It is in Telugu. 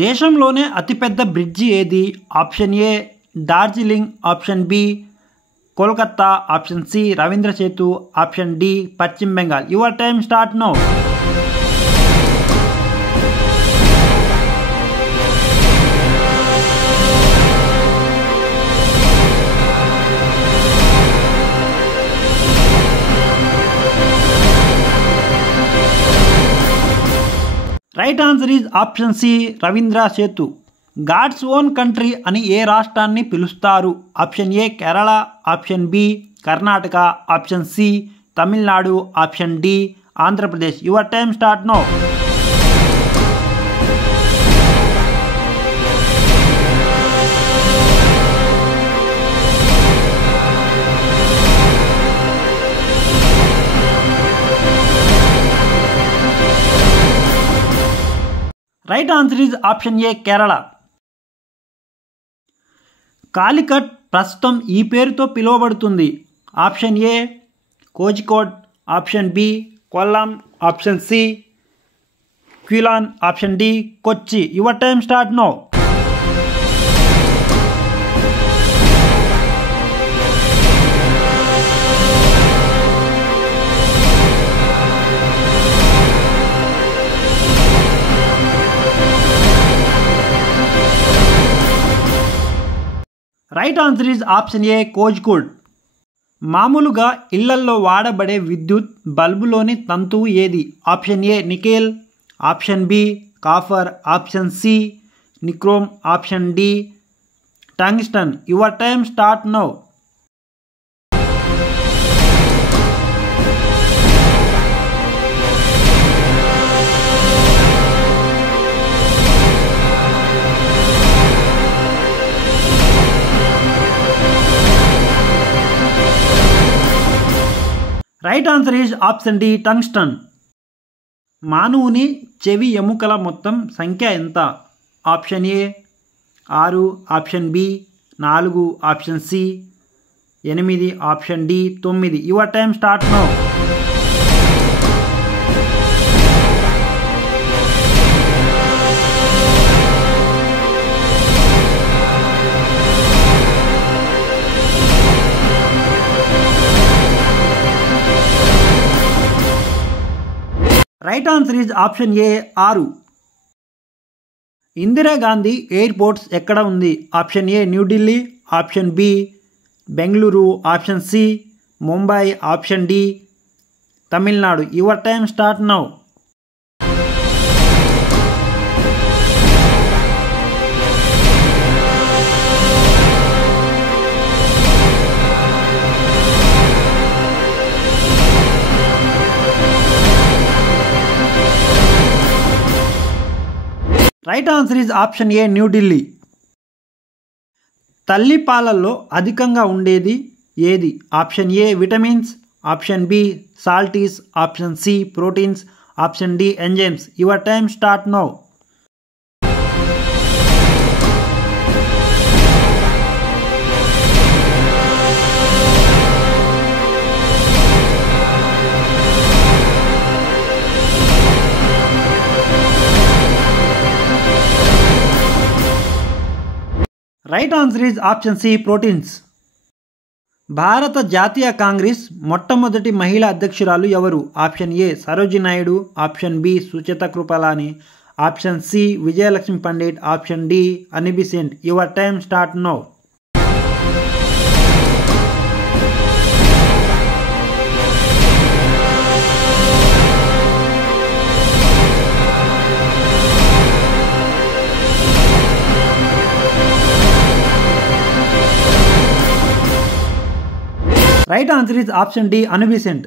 దేశంలోనే అతిపెద్ద బ్రిడ్జి ఏది? Option A Darjeeling, option B Kolkata, option C Rabindra Setu, option D Paschim Bengal. Your time start now. Right answer is option C Rabindra Setu. God's own country అని ఏ రాష్ట్రాన్ని పిలుస్తారు? Option A Kerala, option B Karnataka, option C Tamil Nadu, option D Andhra Pradesh. Your time start now. Right answer is option A Kerala. Calicut ప్రస్తుతం ఈ పేరుతో పిలువబడుతుంది. Option A Kozhikode, option B Kollam, option C Quilon, option D Kochi. Your time start now. Right answer is option A Kozhikode. మామూలుగా ఇళ్లల్లో వాడబడే విద్యుత్ బల్బులోని తంతువు ఏది? Option A nickel, option B copper, option C nichrome, option D tungsten. Your time start now. Right answer is option D tungsten. మానవుని చెవి ఎముకల మొత్తం సంఖ్య ఎంత? Option A 6, option B 4, option C 8, option D 9. Your time start now. Right answer is option A 6. Indira Gandhi airports ఎక్కడ ఉంది? Option A New Delhi, option B Bengaluru, option C Mumbai, option D Tamil Nadu. Your time start now. Right answer is option A New Delhi. తల్లిపాలల్లో అధికంగా ఉండేది ఏది? Option A vitamins, option B salts, option C proteins, option D enzymes. Your time start now. Right answer is option C proteins. భారత జాతీయ కాంగ్రెస్ మొట్టమొదటి మహిళా అధ్యక్షురాలు ఎవరు? Option A Sarojini Naidu, option B Sucharita Kripalani, option C Vijayalakshmi Pandit, option D Annie Besant. Your time start now. Right answer is option D Annie Besant.